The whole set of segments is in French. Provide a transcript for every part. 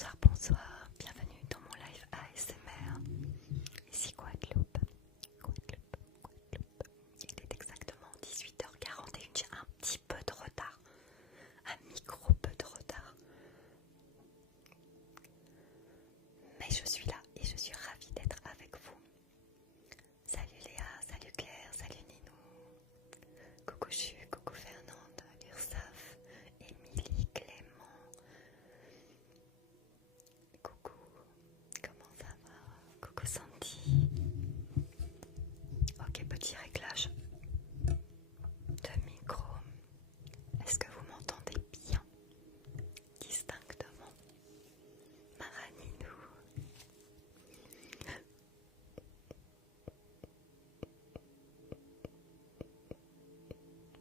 Bonsoir, bonsoir, bienvenue dans mon live ASMR. Ici Guadeloupe, Guadeloupe, Guadeloupe. Il est exactement 18h41, j'ai un petit peu de retard, un micro peu de retard. Mais je suis là et je suis ravie d'être avec vous. Salut Léa, salut Claire, salut Ninou, coucou Chu, coucou Fernande, Ursaf, Émilie, Clément. Coucou, comment ça va? Coucou Sandy. Ok, petit réglage de micro. Est-ce que vous m'entendez bien, distinctement? Maraninou.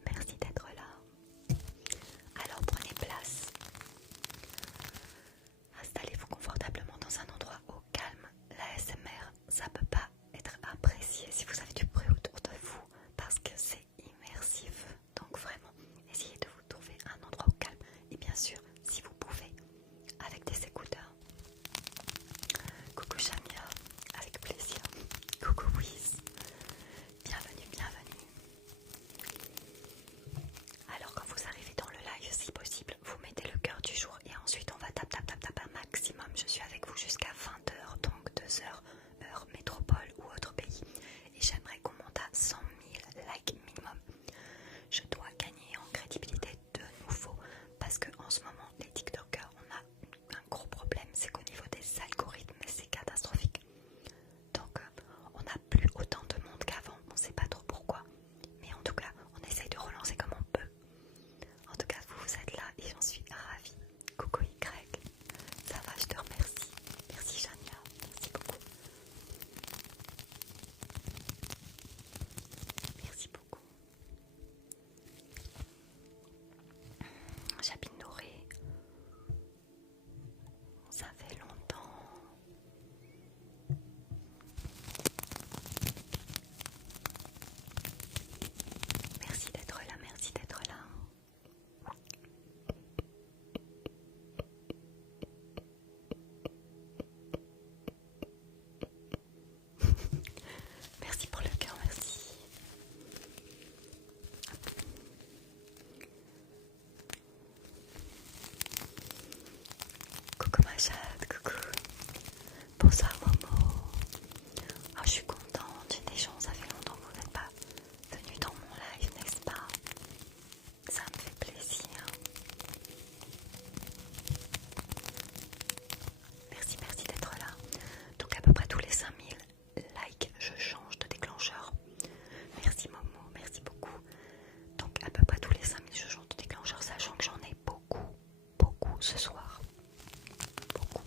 Merci d'être là. Alors prenez place. Installez-vous confortablement dans un endroit au calme. La SMR, ça peut pas être apprécié si vous avez du bruit autour de vous parce que c'est immersif. Donc vraiment, essayez de vous trouver un endroit au calme. Et bien sûr, si vous pouvez, avec des écouteurs. Coucou Chamia, avec plaisir. Coucou Wiz, bienvenue, bienvenue. Alors quand vous arrivez dans le live, si possible, vous mettez le cœur du jour et ensuite on va tap un maximum. Je suis avec vous jusqu'à 20h, donc 2h, heure métropole ou autre pays. Et j'aimerais qu'on monte à 100 000 likes minimum. Je dois gagner en crédibilité de nouveau parce que en ce moment, les TikTokers, on a un gros problème, c'est qu'au niveau des algorithmes, c'est catastrophique. Donc on n'a plus autant de monde qu'avant, on ne sait pas trop pourquoi. Mais en tout cas, on essaye de relancer comme on peut. En tout cas, vous êtes là et j'en suis ravie. Coucou Y, ça va, je te remercie. Merci Jania, merci beaucoup. Merci beaucoup. J'habite Noré. Ça fait longtemps. Merci d'être là, merci d'être là. Merci pour le cœur, merci. Coucou ma chatte, coucou. Bonsoir Momo. Oh, je suis contente, j'ai des gens, ça fait longtemps que vous n'êtes pas venus dans mon live, n'est-ce pas? Ça me fait plaisir. Merci, merci d'être là. Donc à peu près tous les 5000 likes, je change de déclencheur. Merci Momo, merci beaucoup. Donc à peu près tous les 5000, je change de déclencheur, sachant que j'en ai beaucoup, beaucoup ce soir. Beaucoup.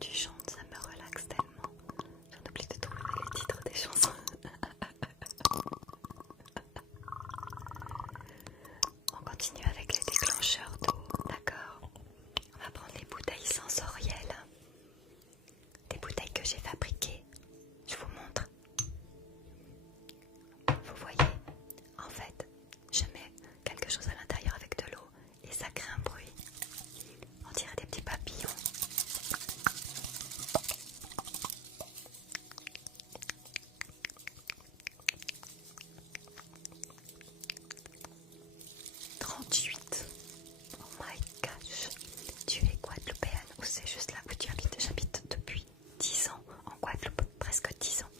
tu chantes, ça me relaxe tellement. J'en oublie de trouver les titres des chansons. On continue avec les déclencheurs d'eau, d'accord? On va prendre les bouteilles sensorielles. Des bouteilles que j'ai fabriquées. Je vous montre. Vous voyez, en fait, je mets quelque chose à l'intérieur avec de l'eau et ça crée un bruit. On dirait des petits papillons. « 38. Oh my gosh. Tu es guadeloupéenne ou c'est juste là où tu habites? J'habite depuis 10 ans en Guadeloupe, presque 10 ans.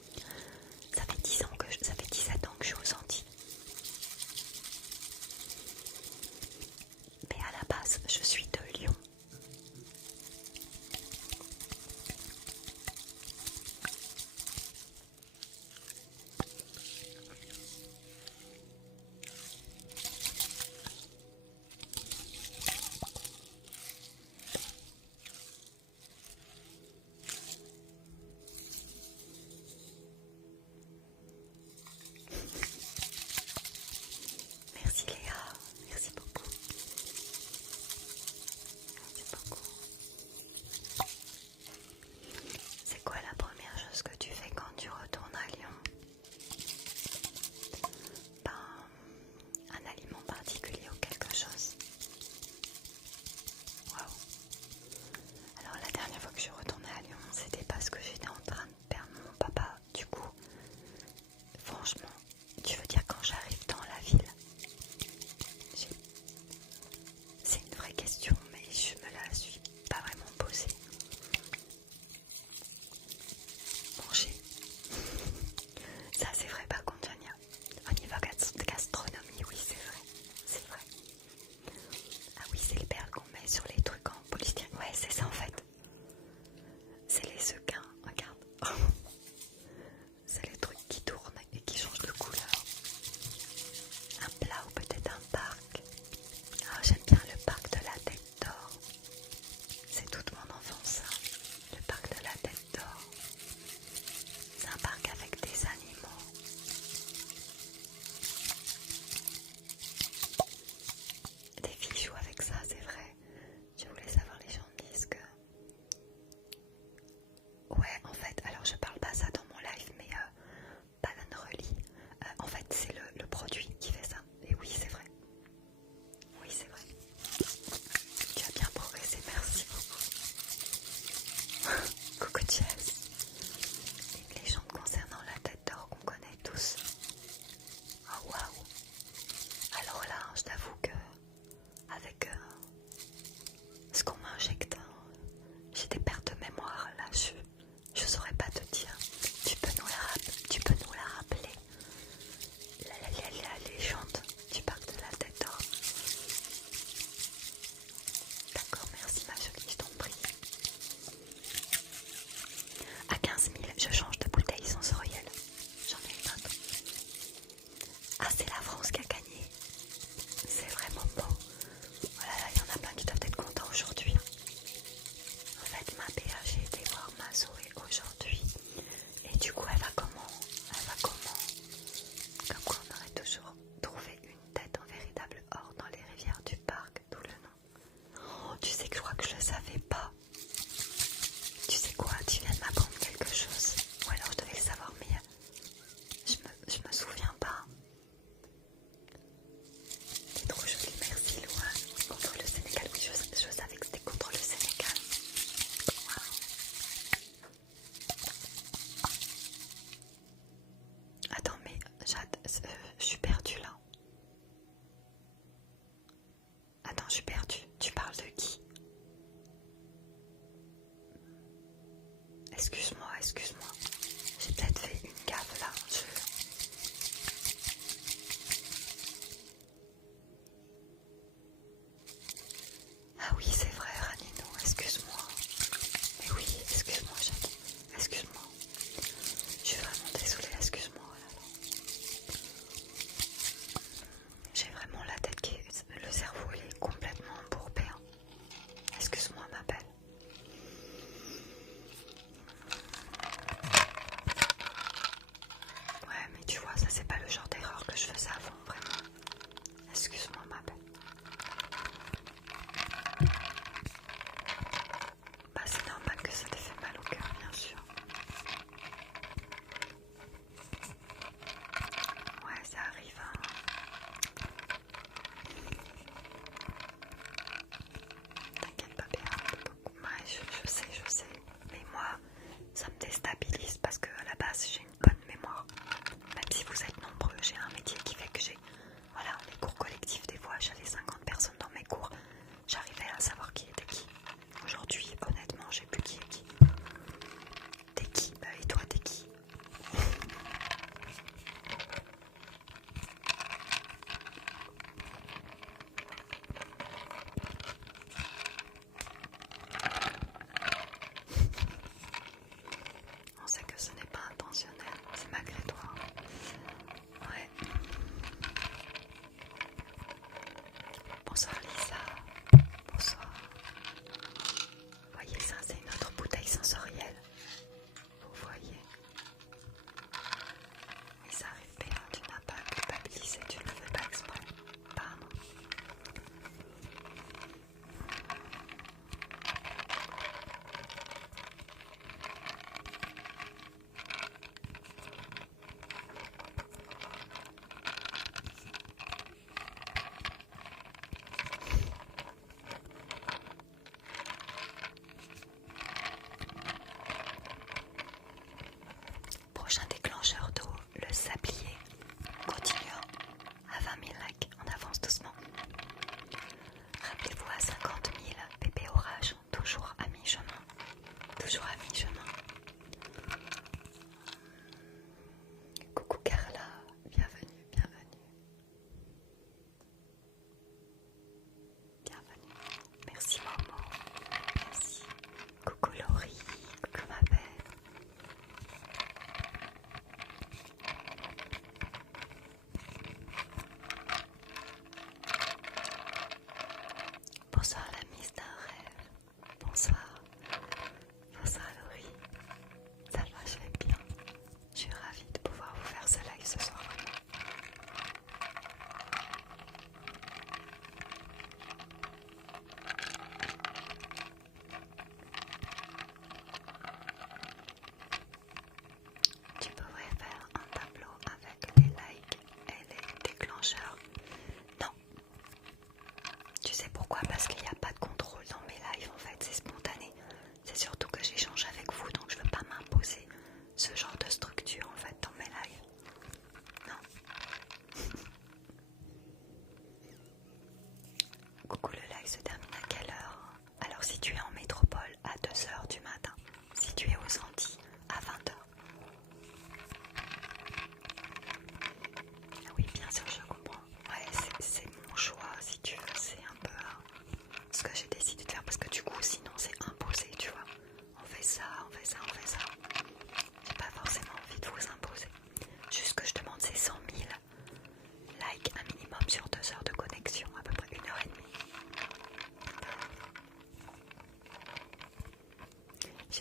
Ça fait 17 ans que je suis aux Antilles. Mais à la base, je suis de Lyon. Merci Léa, merci beaucoup. Merci beaucoup. C'est quoi la première chose que tu fais quand tu retournes à Lyon? Ben, un aliment particulier ou quelque chose? Waouh. Alors la dernière fois que je suis retournée à Lyon, c'était parce que j'étais en train de perdre mon papa. Du coup, franchement, tu veux dire quand j'arrive dans la ville? C'est une vraie question, mais je me la suis pas vraiment posée. Manger. Ça c'est vrai par contre, Jania. Au niveau gastronomie, oui c'est vrai. C'est vrai. Ah oui, c'est les perles qu'on met sur les trucs en polystyrène. Ouais, c'est ça en fait. C'est les sequins, regarde. C'est les trucs qui tournent et qui changent de couleur. Un plat ou peut-être un parc. Ah, j'aime bien le parc de la Tête d'Or. C'est toute mon enfance, ça. Le parc de la Tête d'Or. C'est un parc avec des animaux. Des filles jouent avec ça, c'est vrai. Je voulais savoir, les gens disent que... Ouais, en fait, alors je parle pas ça dans mon live, mais Banane Relie, en fait c'est le produit qui fait ça. Et oui, c'est vrai. Oui, c'est vrai. Tu as bien progressé, merci beaucoup. Coucou Jess. Une légende concernant la Tête d'Or qu'on connaît tous. Oh waouh. Alors là, je t'avoue que avec ce qu'on m'injecte, j'ai des pertes de mémoire. Là, je saurais pas te dire. Tu peux nous la rappeler. La légende du parc de la Tête d'Or. D'accord, merci ma jolie, je t'en prie. À 15 000, je change de bouteille sensorielle. J'en ai une autre. Ah, c'est la France qui a gagné. C'est vraiment beau. Oh là là, il y en a plein qui doivent être contents aujourd'hui. En fait, ma PA, j'ai été voir ma Zoé aujourd'hui. Et du coup, elle va comment? Comme quoi, on aurait toujours trouvé une tête en véritable or dans les rivières du parc, d'où le nom. Oh, tu sais que je crois que je le savais pas. Tu sais quoi? Tu viens de m'apprendre quelque chose. Ou alors je devais le savoir, mais je me souviens pas. T'es trop jolie, merci Louane. Contre le Sénégal, oui, je savais que c'était contre le Sénégal. Waouh. Attends, mais je suis perdue là. Attends, je suis perdue. Tu parles de qui? Excuse-moi. J'ai peut-être fait une gaffe là. Ah oui, c'est vrai, Ranino, excuse-moi. Mais oui, excuse-moi, Jackie. Excuse-moi. Je suis vraiment désolée, excuse-moi. Oh là là. J'ai vraiment la tête qui est... Le cerveau, il est complètement embourbé. Hein. Excuse-moi, ma belle.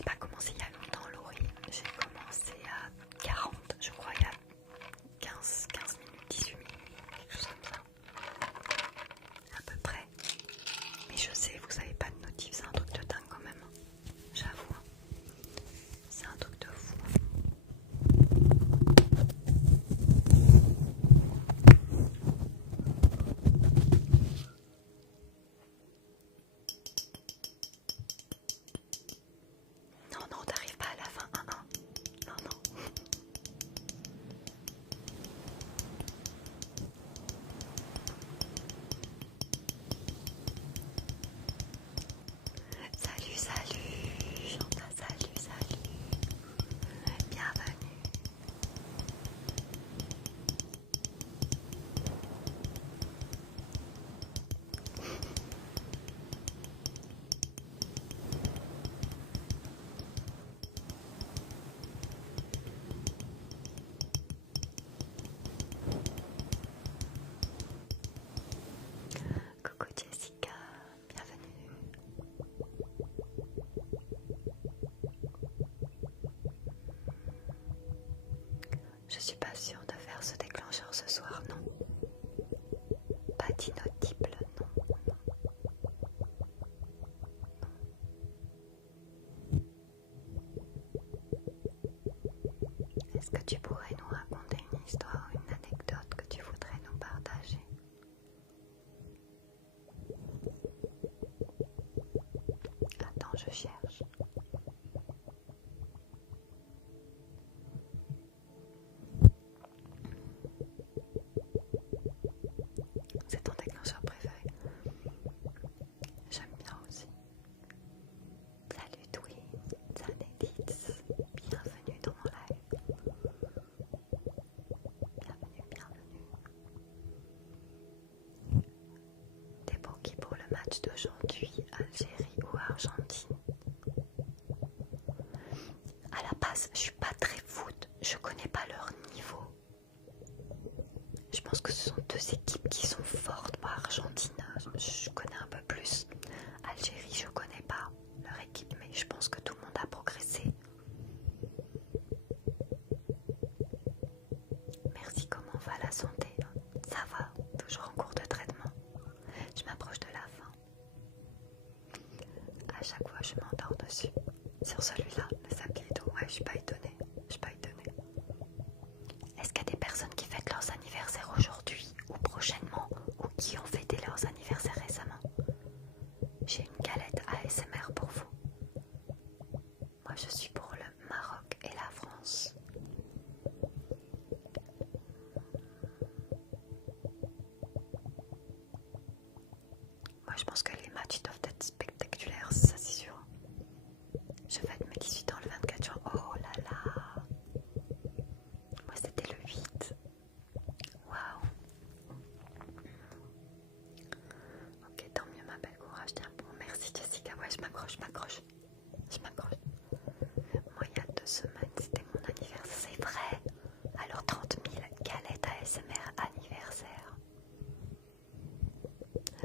j'ai pas commencé il y a longtemps, Laurie. J'ai commencé à 40, je crois, il y a 15 minutes, 18 minutes, quelque chose comme ça. À peu près. Mais je sais, vous avez pas de notif, c'est un truc de dingue quand même. J'avoue. C'est un truc de fou. Non, non, t'arrives pas à la fin. Non, non. Salut, salut. Chanta, salut. Bienvenue. Coucou Jessica, bienvenue. Je suis pas sûre de faire ce déclencheur ce soir, non. Pas d'inaudible, non. Est-ce que tu pourrais nous raconter une histoire ou une anecdote que tu voudrais nous partager? Attends, je cherche. C'est ton déclencheur préféré? J'aime bien aussi. Salut Twin, Zaneditz, bienvenue dans mon live. Bienvenue. T'es pour qui pour le match d'aujourd'hui, Algérie ou Argentine? À la base, je suis pas très foot, je connais pas leur niveau. Je pense que ce sont deux équipes qui sont fortes. Moi, Argentine, je connais un peu plus. Algérie, je connais pas leur équipe, mais je pense que tout le monde a progressé. Merci, comment va la santé? Ça va, toujours en cours de traitement. Je m'approche de la fin. À chaque fois, je m'endors dessus. Sur celui-là, le Sapiédo, ouais, je suis pas étonnée. Est-ce qu'il y a des personnes qui fêtent leurs anniversaires aujourd'hui ou prochainement, ou qui ont fêté leurs anniversaires récemment? J'ai une galette ASMR pour vous. Moi, je suis pour le Maroc et la France. Moi, je pense que les matchs doivent être spectaculaires, ça c'est sûr. Je fête mes 18 ans le 24 juin. Oh là là! Moi, c'était le 8. Waouh! Ok, tant mieux, ma belle, courage, tiens bon. Merci Jessica. Ouais, je m'accroche. Moi, il y a 2 semaines, c'était mon anniversaire. C'est vrai! Alors, 30 000 galettes ASMR anniversaire.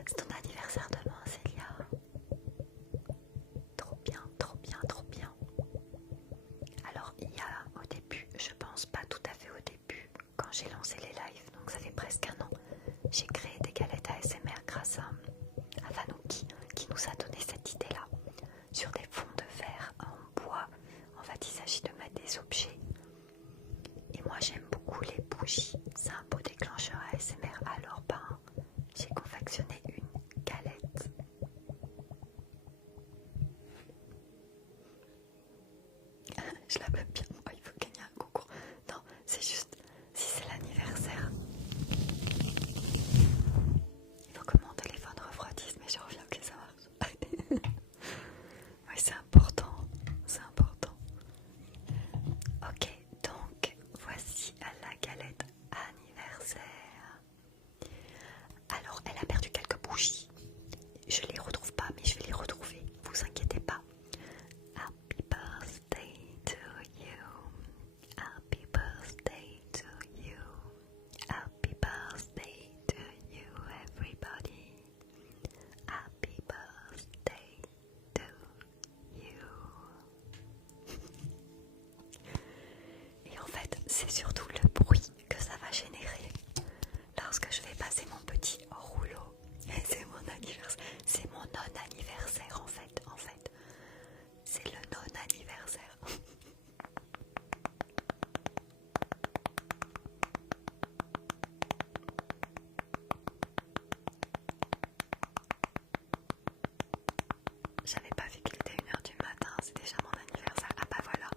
C'est ton anniversaire demain, Célia. Trop bien. Alors, il y a au début, je pense pas tout à fait au début, quand j'ai lancé les lives, donc ça fait presque 1 an, j'ai créé des galettes ASMR grâce à Vanouki qui nous a donné cette idée-là. Sur des fonds de verre en bois, en fait, il s'agit de mettre des objets. Et moi, j'aime beaucoup les bougies. C'est un beau déclencheur ASMR. Alors, j'ai confectionné une galette. Je la veux bien. Oh, il faut gagner un concours. Non, c'est juste si c'est l'anniversaire. Il faut que mon téléphone refroidisse, mais je reviens que ça marche. Oui, c'est important. Ok, donc voici la galette anniversaire. Alors, elle a perdu quelques bougies. Je les retrouve pas, mais je vais les retrouver. Vous inquiétez pas. Happy birthday to you. c'est surtout le bruit que ça va générer lorsque je vais passer mon petit rouleau. Et c'est mon anniversaire, c'est mon non-anniversaire en fait, c'est le non-anniversaire. J'avais pas vu qu'il était 1h du matin, c'est déjà mon anniversaire. Ah bah voilà,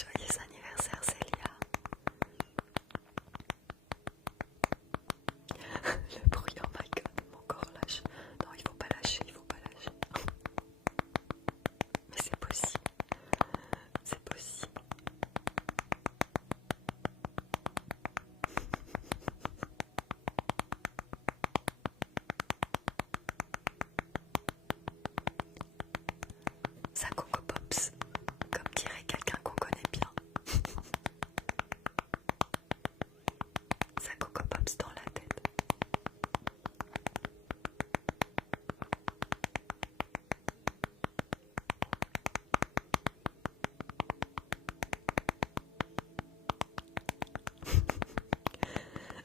joyeux anniversaire Célia. Le bruit, oh my god, mon corps lâche. Non, il faut pas lâcher, il faut pas lâcher. Mais c'est possible, c'est possible. Ça Coco Pops, comme dirait quelqu'un qu'on connaît bien. Ça Coco Pops dans la tête.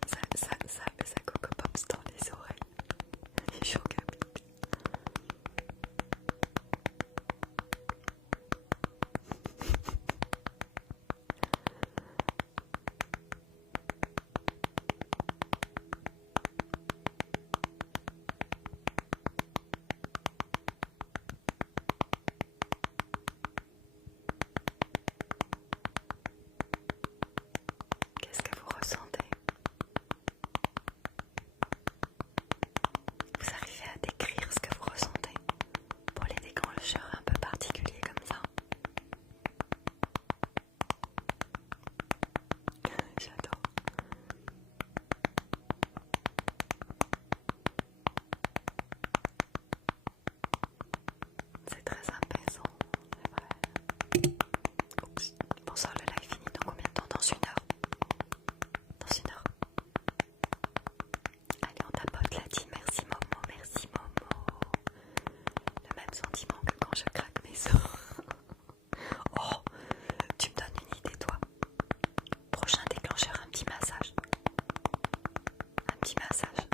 Ça Coco Pops dans les oreilles. Et chaud comme qu'est-ce que vous ressentez? Vous arrivez à décrire ce que vous ressentez pour les déclencheurs un peu particuliers comme ça? J'adore. C'est très apaisant, c'est vrai. Oups. Bonsoir, le live finit dans combien de temps? Dans 1 heure. Dans 1 heure. Allez, on tapote la team. Merci Momo, merci Momo. Le même sentiment que quand je craque mes os. Oh, tu me donnes une idée toi. Prochain déclencheur, un petit massage. Un petit massage.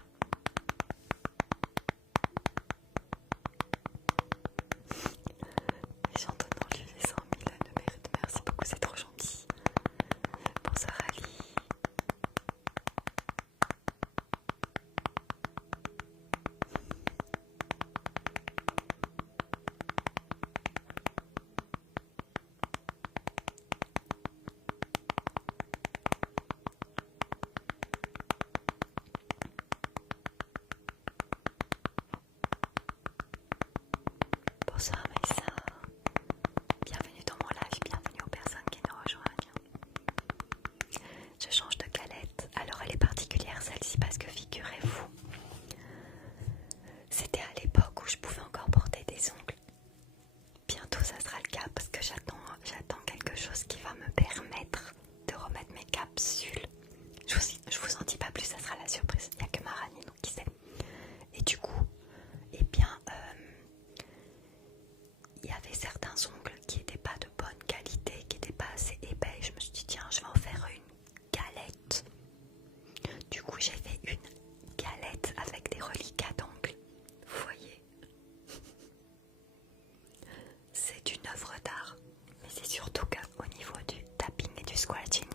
Et j'entends dans lui les 100 000, elle le mérite. Merci beaucoup, c'est trop gentil. Bonsoir Ali. Bonsoir Maïssa. Bienvenue dans mon live, bienvenue aux personnes qui nous rejoignent. Je change de galette. Alors elle est particulière celle-ci parce que figurez-vous, c'était à l'époque où je pouvais encore porter des ongles. Bientôt ça sera le cas parce que j'attends quelque chose qui va me permettre de remettre mes capsules. Je vous en dis pas plus, ça sera la surprise. Il n'y a que Marani donc qui sait. Et du coup, eh bien, il y avait certains ongles qui n'étaient pas de bonne qualité, qui n'étaient pas assez épais. Je me suis dit tiens, je vais en faire une galette. Du coup, j'ai fait une galette avec des reliquats d'ongles. Vous voyez, c'est une œuvre d'art, mais c'est surtout qu'au niveau du tapping et du scratching,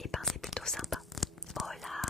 et ben c'est plutôt sympa. Oh là,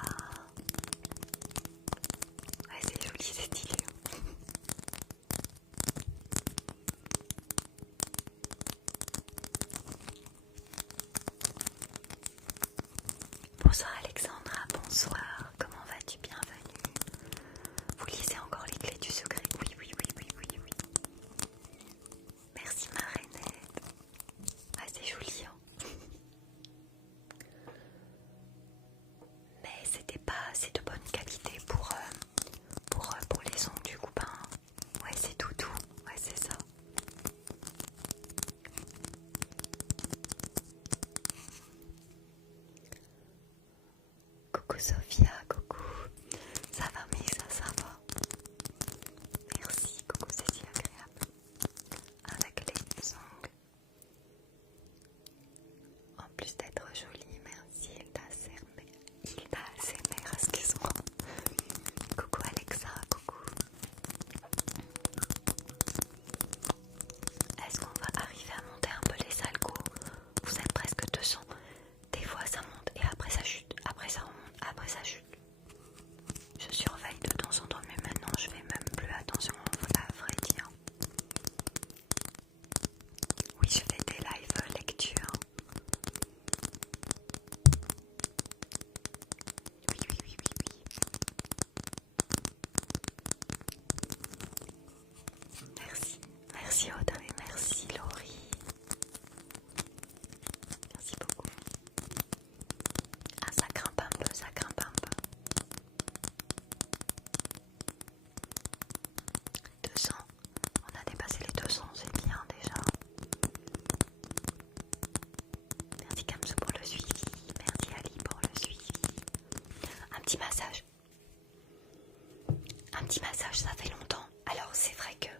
petit massage, ça fait longtemps. Alors c'est vrai que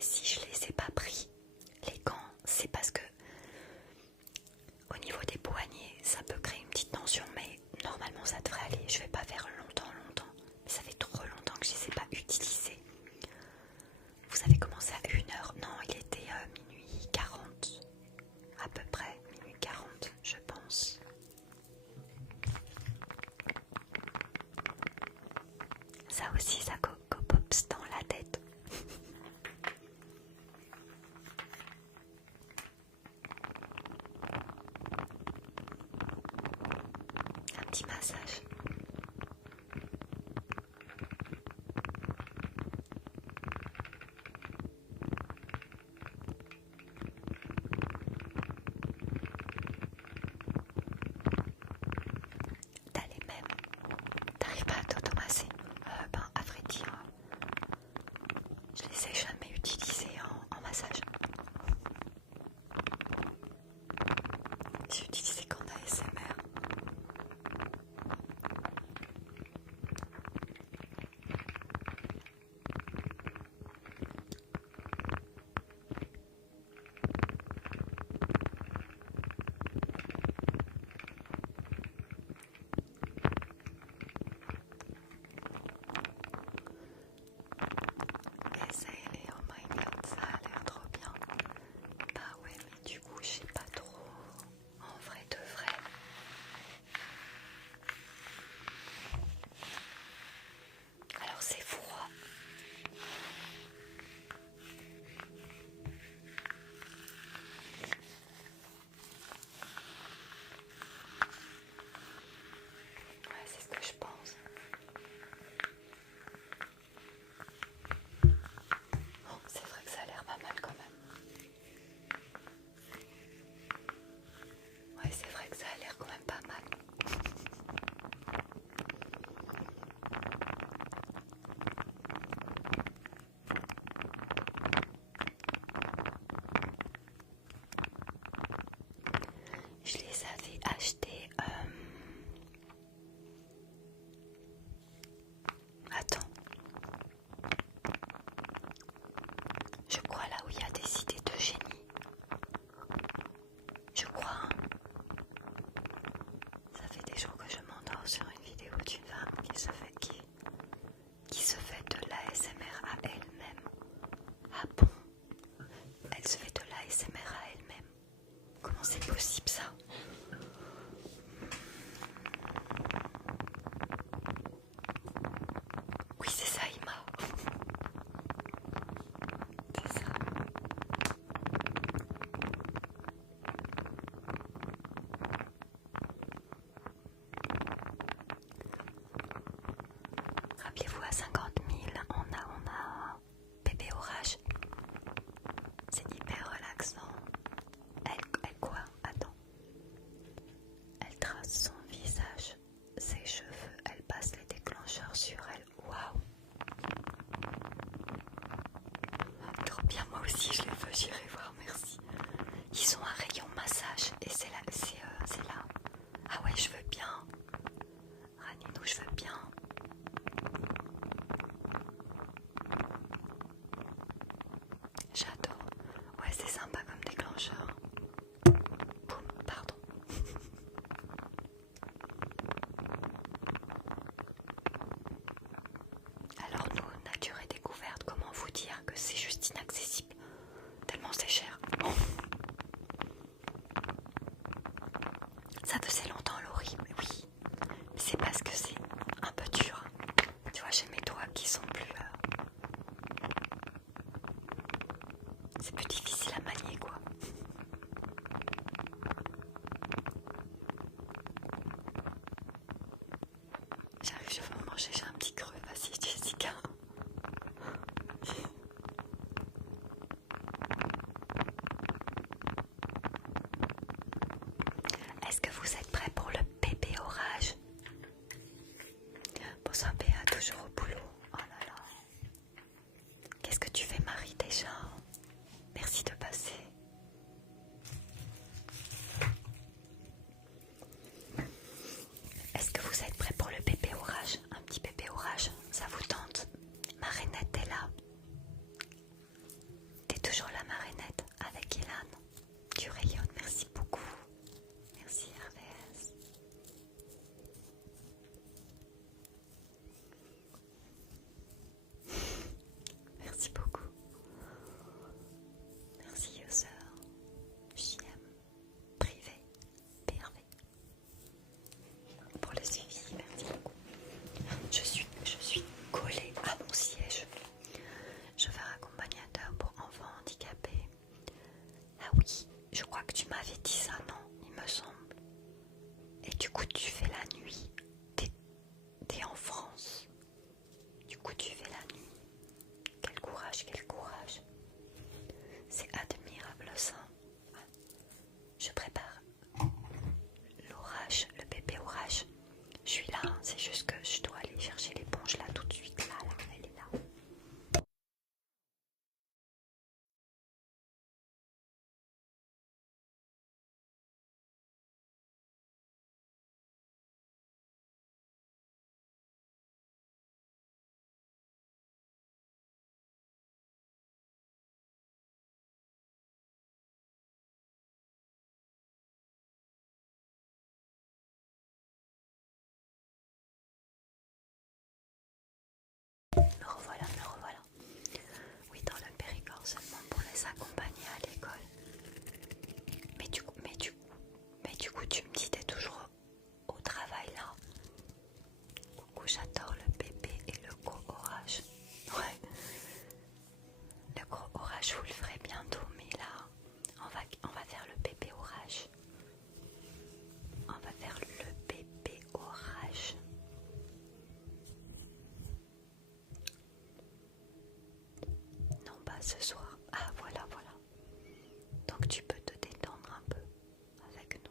si je les ai pas pris, les gants, c'est parce que au niveau des poignets, ça peut créer une petite tension, mais normalement ça devrait aller. Je vais pas faire longtemps, mais ça fait trop longtemps que je les ai pas utilisés. Vous avez commencé à 1h? Non, il était minuit 40, à peu près, minuit 40, je pense. Ça aussi, ça copops dans la tête. Un petit massage. T'as les mêmes. T'arrives pas à t'automasser? À vrai dire, je les ai jamais utilisés en massage. J'ai utilisé qu'en ASMR. Essaye-les, oh my god, ça a l'air trop bien. Bah ouais, mais du coup, je sais pas trop. En vrai de vrai. Alors c'est froid. Ouais, c'est ce que je pense. Oh, c'est vrai que ça a l'air pas mal quand même. Ouais, c'est vrai que ça a l'air quand même pas mal. Je les avais achetés. Attends. Je crois là où il y a des idées de génie. Je crois. Hein. Ça fait des jours que je m'endors sur une vidéo d'une femme qui se fait de l'ASMR à elle-même. Ah bon? Elle se fait de l'ASMR à elle-même. Comment c'est possible ça? Oui, c'est ça, Ima. C'est ça. Rappelez-vous, à 50 000, on a bébé orage. C'est hyper relaxant. Elle quoi? Attends. Elle trace son visage, ses cheveux, elle passe les déclencheurs sur elle. Waouh! Trop bien, moi aussi je les veux, j'irai voir, merci. Ils ont un rayon massage et c'est là. Ah ouais, je veux bien. Raninou, je veux bien. J'adore. Ouais, c'est sympa comme déclencheur. Boum, pardon. Alors nous, nature et découverte, comment vous dire que c'est juste inaccessible? Tellement c'est cher. Ça faisait longtemps, Laurie, mais oui. Mais c'est parce que c'est un peu dur. Tu vois, j'ai mes doigts qui sont plus... C'est plus difficile à manier, quoi. J'arrive, je vais manger, j'ai un petit creux. Vas-y, Jessica. Est-ce que vous êtes prêts pour le bébé orage? Bonsoir Béa, toujours au boulot. Oh là là. Qu'est-ce que tu fais, Marie, déjà? Merci de passer. Est-ce que vous êtes prêts pour le bébé orage? Un petit bébé orage, ça vous tente? coup, j'adore le bébé et le gros orage. Ouais. Le gros orage, je vous le ferai bientôt, mais là, on va faire le bébé orage. On va faire le bébé orage. Non, pas ce soir. Ah, voilà, voilà. Donc tu peux te détendre un peu avec nous.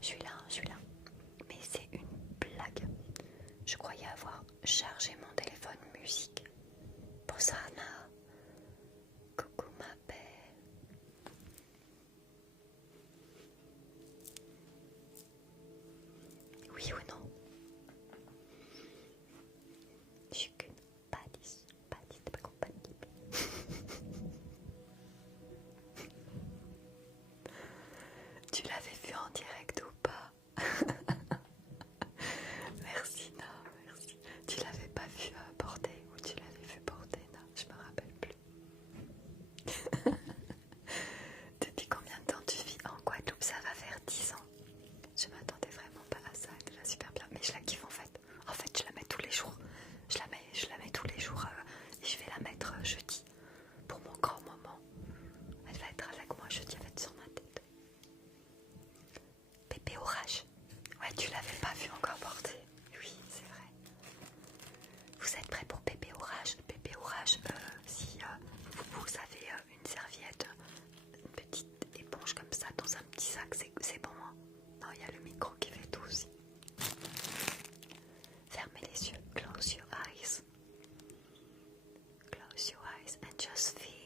Je suis là, je suis là. Mais c'est une blague. Je croyais avoir chargé mon téléphone musique. Bosana. Coucou ma belle. Oui ou non? Je suis qu'une palisse. Palisse, t'es pas compatible. Tu l'avais vu en direct ou pas? Merci Na, merci. Tu l'avais pas vu porter ou tu l'avais vu porter Na? Je me rappelle plus. Depuis combien de temps tu vis en Guadeloupe? Ça va faire 10 ans. Je m'attendais vraiment pas à ça, elle est déjà super bien. Mais je la kiffe en fait. En fait, je la mets tous les jours. Je la mets tous les jours et je vais la mettre jeudi pour mon grand moment. Elle va être avec moi jeudi, elle va être sur ma tête. Pépé orage. Ouais, tu l'avais pas vu encore porter. Oui, c'est vrai. Vous êtes prêts pour Pépé orage? Pépé orage, si vous avez une serviette, une petite éponge comme ça dans un petit sac, c'est bon. Hein? Non, il y a le micro qui fait tout aussi. Fermez les yeux. Close your eyes. Close your eyes and just feel.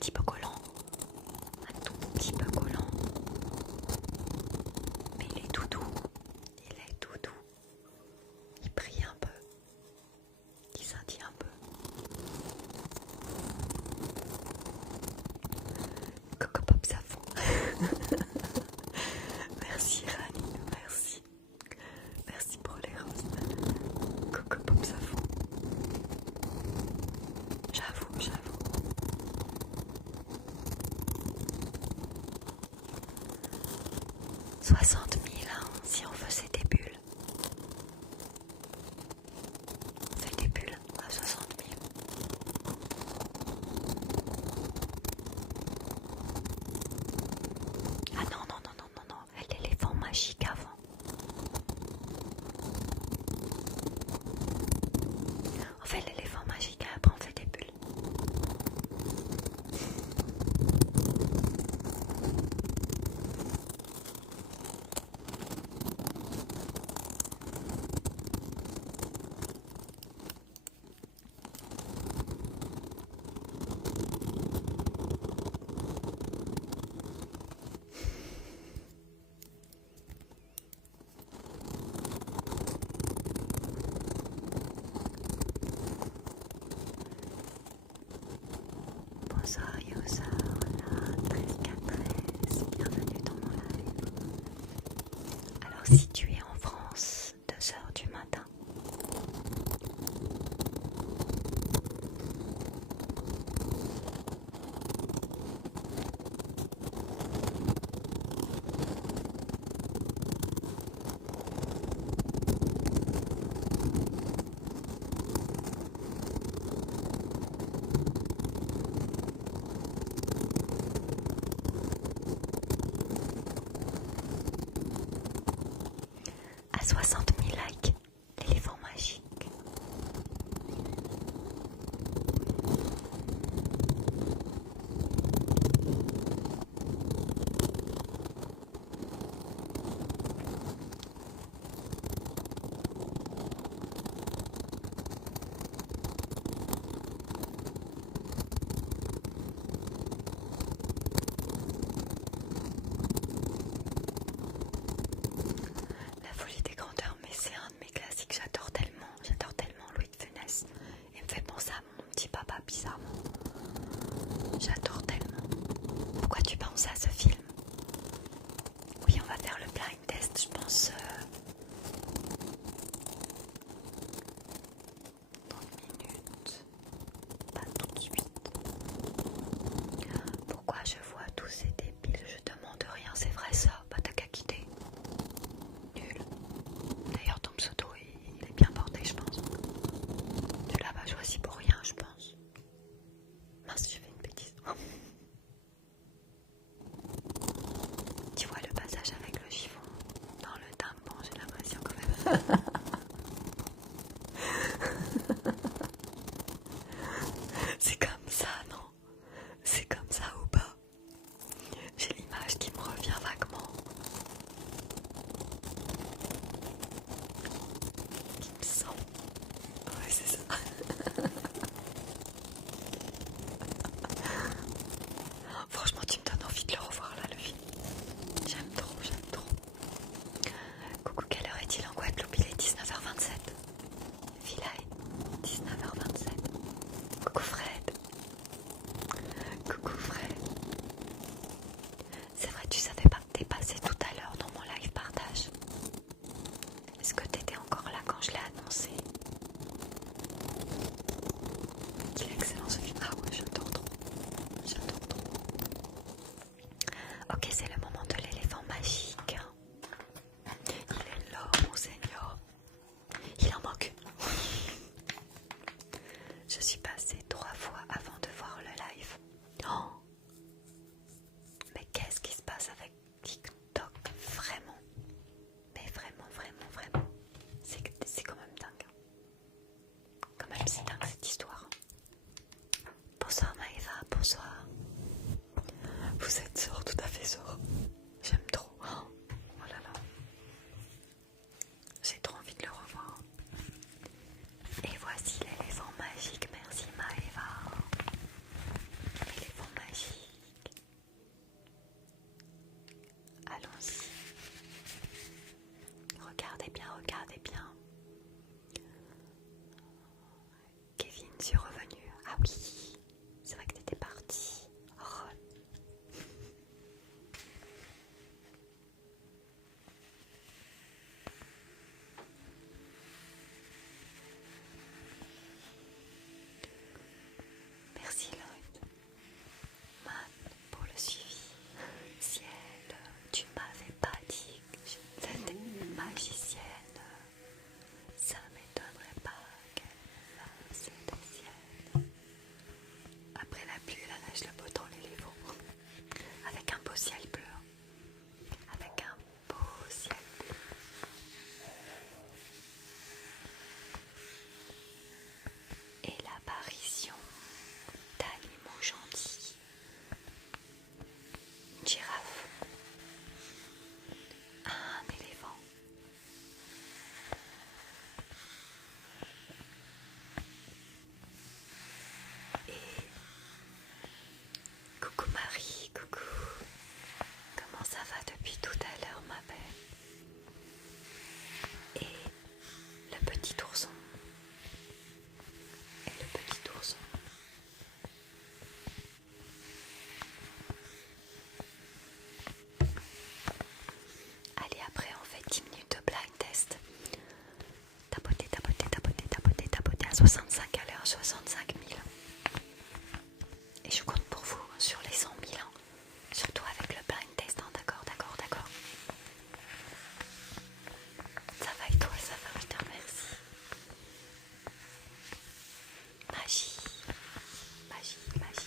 petit peu collant. Un tout petit peu collant. Mais il est tout doux. Il est tout doux. Il brille un peu. Il scintille un peu. Coco Pop Savon. Merci Rani, merci. Merci pour les roses. Coco Pop Savon. J'avoue, j'avoue. 60 000 hein, si on faisait des bulles. On fait des bulles à 60 000. Ah non, non, non, non, non, non. L'éléphant magique avant. On fait l'éléphant magique et après on fait des bulles. Bonsoir Yosa, voilà, 13 bienvenue dans mon live. Alors si tu es en France, 2h du matin. À 60 000 likes, l'éléphant magique. La folie des grandeurs, mais c'est un de mes classiques, j'adore tellement Louis de Funès. Il me fait penser à mon petit papa bizarrement. J'adore tellement. Pourquoi tu penses à ce film? Oui, on va faire le blind test, je pense. 30 minutes, pas tout de suite. Pourquoi je vois tous ces débiles? Je demande rien, c'est vrai ça? Bah t'as qu'à quitter. Nul. D'ailleurs ton pseudo il est bien porté je pense. Tu l'as pas choisi pour rien je pense. Mince j'ai fait une bêtise. Tu vois le passage avec le chiffon dans le tampon, j'ai l'impression quand même. C'est comme ça non? C'est comme ça ou pas? J'ai l'image qui me revient vaguement. Qui me sent. Ouais c'est ça. Franchement tu me donnes envie de le revoir là le film. J'aime trop, j'aime trop. Coucou, quelle heure est-il en Guadeloupe? Il est 19h27. Philae, 19h27. Coucou Fred. Coucou Fred. C'est vrai, tu savais pas que t'es passé tout à l'heure dans mon live partage. Est-ce que t'étais encore là quand je l'ai annoncé? Il est excellent ce film. Ah ouais, j'adore trop. J'adore trop. Ok, c'est le moment de l'éléphant magique. Il est là, mon seigneur. Il en manque. Je suis passée 3 fois avant de voir le live. Oh. Mais qu'est-ce qui se passe avec TikTok? Vraiment. Mais vraiment, vraiment, vraiment. C'est quand même dingue. Quand même, c'est dingue cette histoire. Bonsoir Maëva, bonsoir. Vous êtes sort, tout à fait sort. J'aime trop. Oh là là. J'ai trop envie de le revoir. Et voici l'éléphant magique. Merci Maëva. L'éléphant magique. Coucou Marie, coucou. Comment ça va depuis tout à l'heure ma belle? Et le petit ourson. Et le petit ourson. Allez, après on fait 10 minutes de blind test. Tapoter, tapoter, tapoter, tapoter, tapoter à 65 à l'heure, 65 000. Et je compte pour vous sur les 100 000 ans. Surtout avec le blind test, hein. D'accord, d'accord, d'accord. Ça va et toi, ça va, je te remercie. Magie, magie, magie.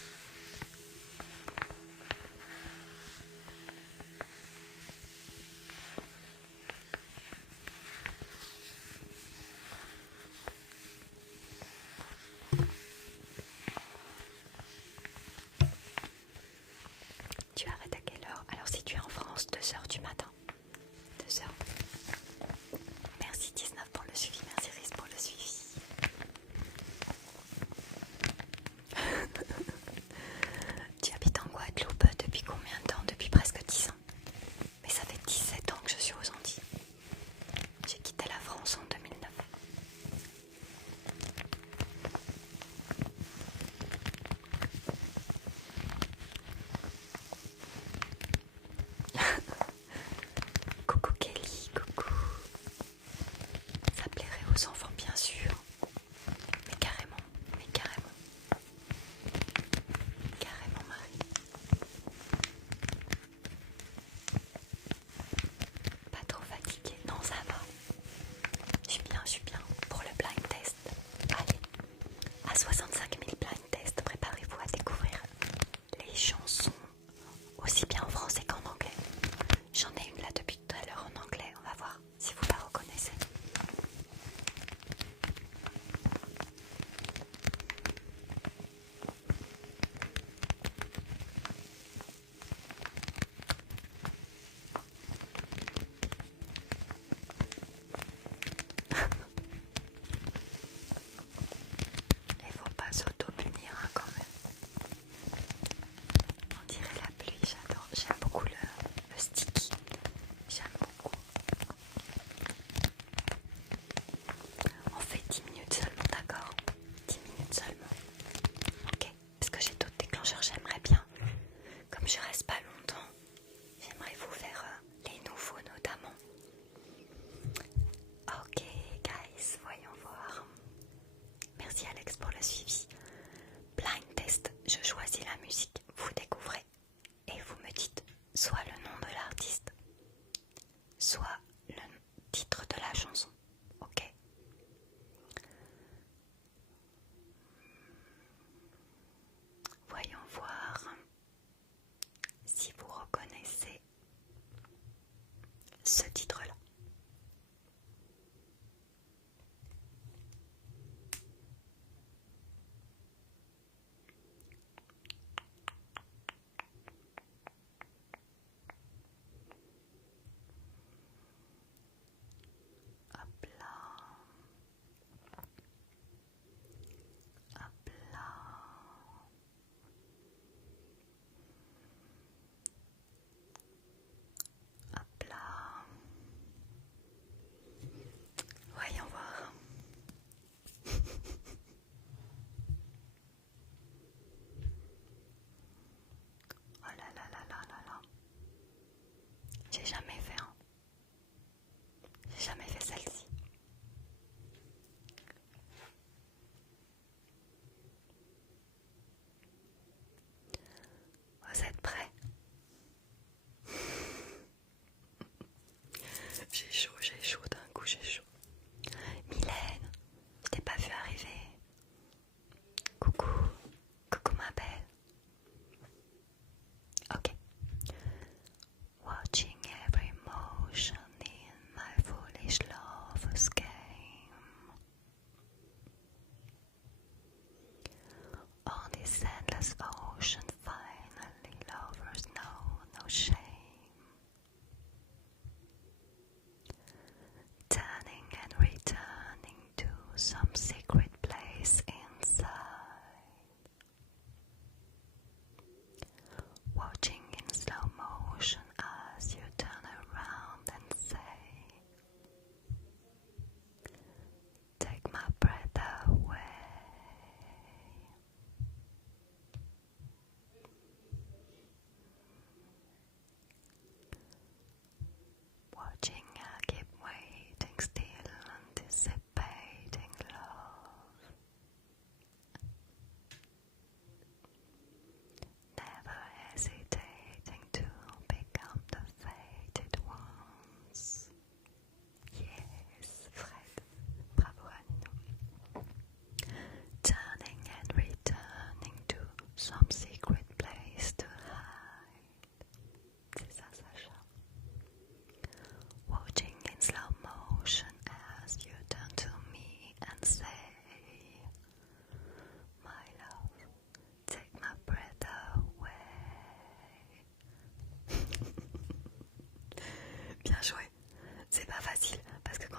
Tu arrêtes à quelle heure? Alors si tu es en France, 2h du matin. 2h. Merci 19 pour le suivi, merci Riz pour le suivi. Tu habites en Guadeloupe depuis combien de temps? Depuis presque 10 ans. Mais ça fait 17 ans que je suis aux Antilles. J'ai quitté la France en 2009. Coucou Kelly, coucou. Ça plairait aux enfants bien sûr. Mais carrément, mais carrément. Carrément Marie. Pas trop fatiguée, non ça va. Je suis bien. Pour le blind test. Allez, à 65 000 blind tests, préparez-vous à découvrir les chansons aussi bien en français qu'en anglais. J'en ai une là depuis tout à l'heure en anglais, on va voir si vous la reconnaissez. Il faut pas s'auto-punir hein, quand même. On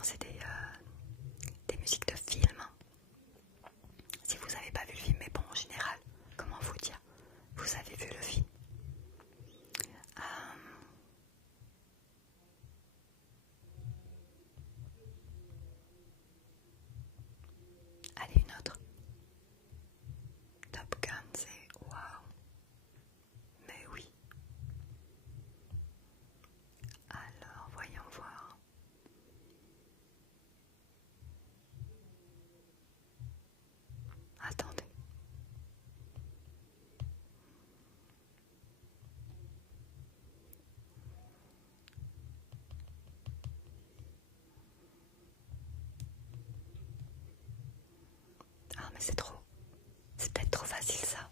c'est des musiques de film. Si vous n'avez pas vu le film, mais bon, en général, comment vous dire, vous avez vu le film. Allez, une autre. Top Gun, c'est waouh. Mais oui. Alors, voyons voir. Attendez. Ah, mais c'est trop. C'est peut-être trop facile ça.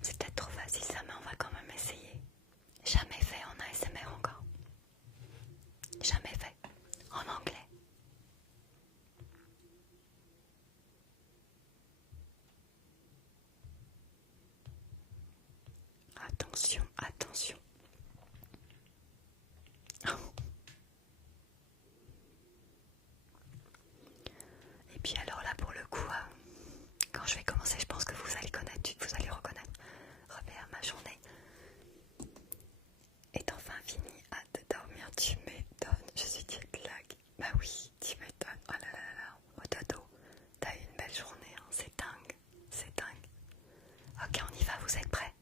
C'est peut-être trop facile ça, mais on va quand même essayer. Jamais fait en ASMR encore. Jamais fait. En anglais. Attention, attention. Et puis alors là pour le coup, quand je vais commencer, je pense que vous allez connaître, vous allez reconnaître. Robert, ma journée est enfin finie. Hâte de dormir, tu m'étonnes. Je suis jet lag. Bah oui, tu m'étonnes. Oh là là là là. Oh dodo, t'as eu une belle journée, hein. C'est dingue. C'est dingue. Ok, on y va, vous êtes prêts?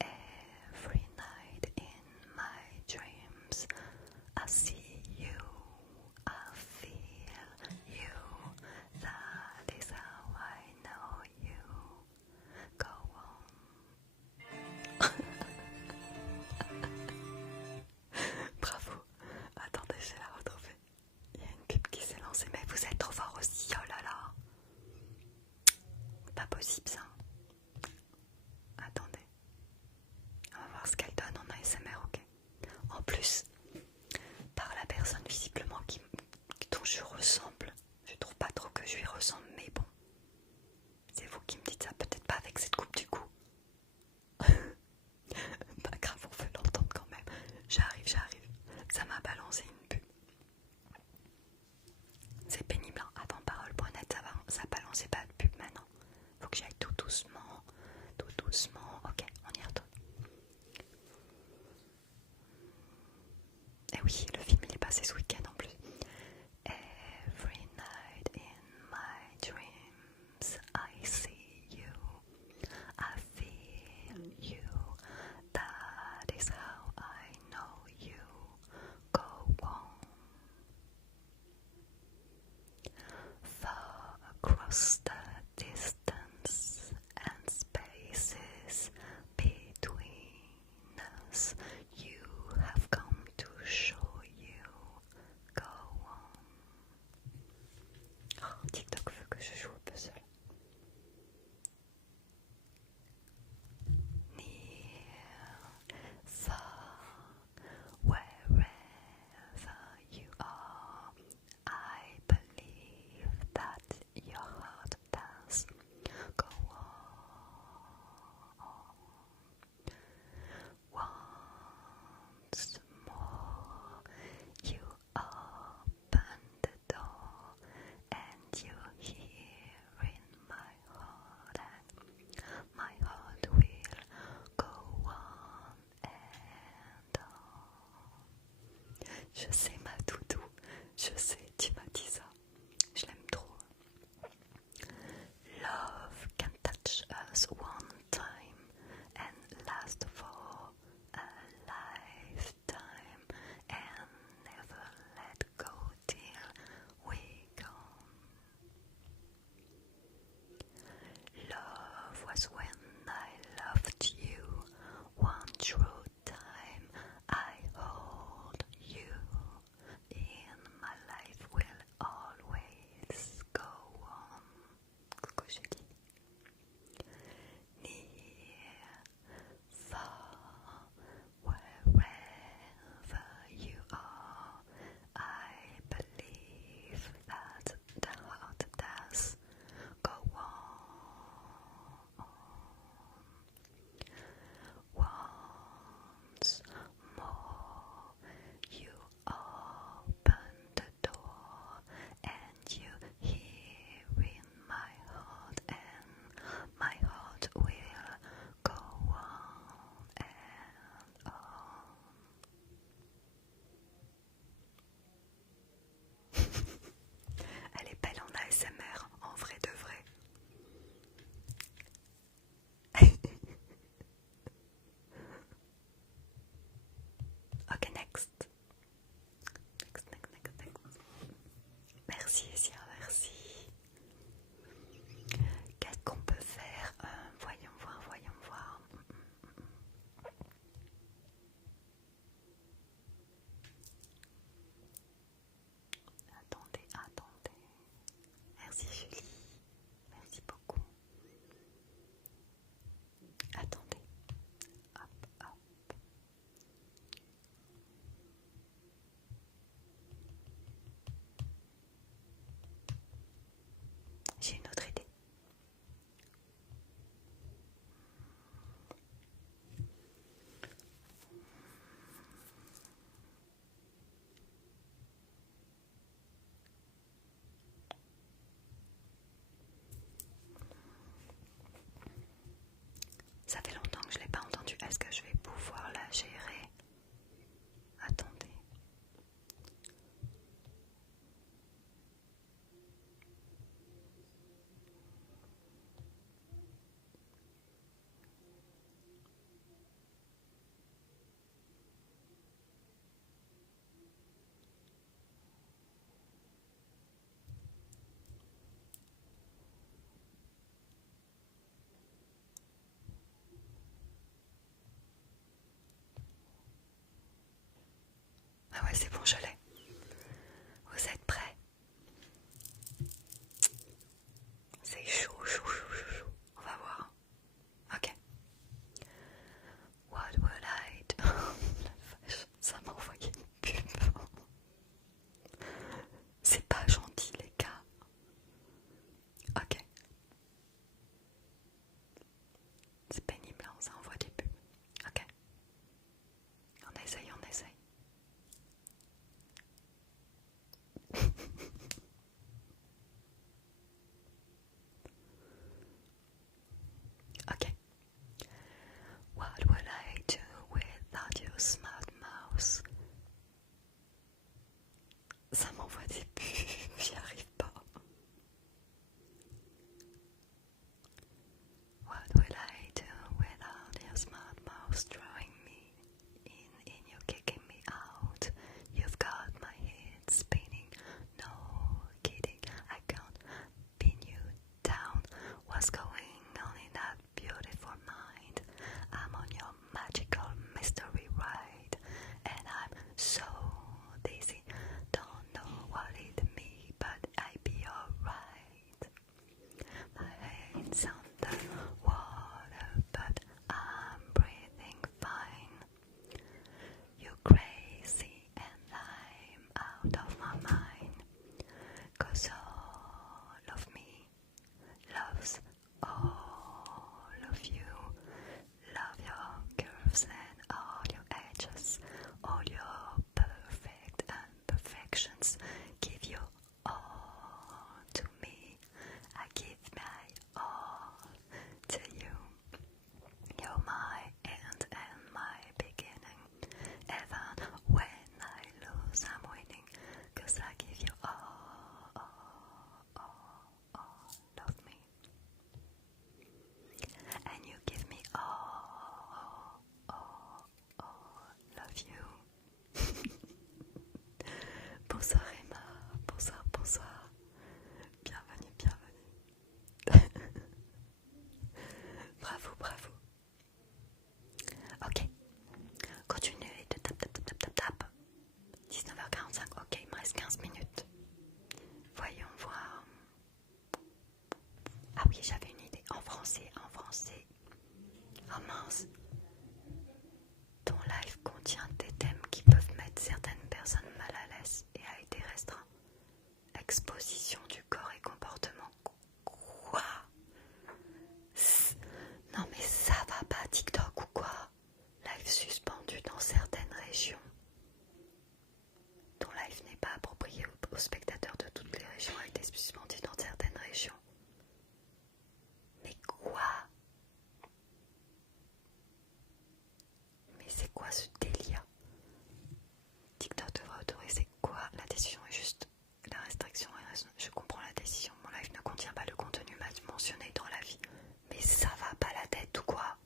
Every night in my dreams, I see you, I feel you. That is how I know you. Go on. Bravo. Attendez, je vais la retrouver. Il y a une pub qui s'est lancée, mais vous êtes trop fort aussi. Oh là là. Pas possible ça. Attendez. On va voir ce qu'elle donne en ASMR, ok. En plus, par la personne visiblement dont je ressemble, je trouve pas trop que je lui ressemble, mais bon. C'est vous qui me dites ça, peut-être pas avec cette coupe du cou. Pas grave, on veut l'entendre quand même. J'arrive. Ça m'a balancé une pub. C'est pénible, hein. Avant parole.net, ça balançait pas de pub maintenant. Faut que j'aille tout doucement. Ok, on y retourne. Et oui, le film il est passé ce week-end en plus. Every night in my dreams, I see you, I feel you. That is how I know you. Go on. Far across the distance and spaces between us, you have come to show you. Go on. Oh, TikTok veut que je joue au puzzle. Near, far, wherever you are, I believe that your heart does. Go on. Once more, you open the door, and you hear in my heart, and my heart will go on and on. Je sais ma doudou, je sais, tu m'as dit ça, je l'aime trop. Love can touch us one time and last for a lifetime and never let go till we gone. Love was when I loved you one true time. I hold you in my life will always go on. Coucou Julie. ouais, c'est bon, je l'ai. Vous êtes prêts? C'est chaud, chaud, chaud, chaud, chaud. On va voir. Ok. What would I do? La vache, ça m'a envoyé une pub. C'est pas gentil, les gars. Ok. C'est pénible, hein, ça envoie des pubs. Ok. On essaye, on essaye. Ok. What would I do without your smart mouse? Ça m'envoie des pubs, j'y arrive pas. What will I do without your smart mouse drawing me in you kicking me out? You've got my head spinning, no kidding, I can't pin you down. What's going on in that beautiful mind? I'm on your magical mystery ride, and I'm so dizzy, don't know what it means, but I be alright. My head's under water, but I'm breathing fine. You're crazy and I'm out of my mind, 'cause all of me loves all of you. Love your curves and all your edges, all your perfect imperfections. Give you all to me. I give my all to you. You're my end and my beginning. Even when I lose, I'm winning. 'Cause I give you all of me. And you give me all of you. Bonsoir Emma, bonsoir, bonsoir. Bienvenue, bienvenue. Bravo, bravo. Ok, continuez de tap. 19h45, ok, il me reste 15 minutes. Voyons voir. Ah oui, j'avais une idée. En français. Oh mince. Ton live contient des thèmes qui peuvent mettre certaines personnes mal à l'aise et a été restreint. Exposition du corps et comportement. Quoi? Non mais ça va pas TikTok ou quoi? Live suspendu dans certaines régions. Ton live n'est pas approprié aux spectateurs de toutes les régions, a été suspendu dans certaines régions. Mais quoi? Mais c'est quoi ce délire? TikTok devrait autoriser quoi? La décision est juste la restriction est raison. Je comprends la décision. Mon live ne contient pas le contenu mentionné dans l'avis. Mais ça va pas la tête ou quoi?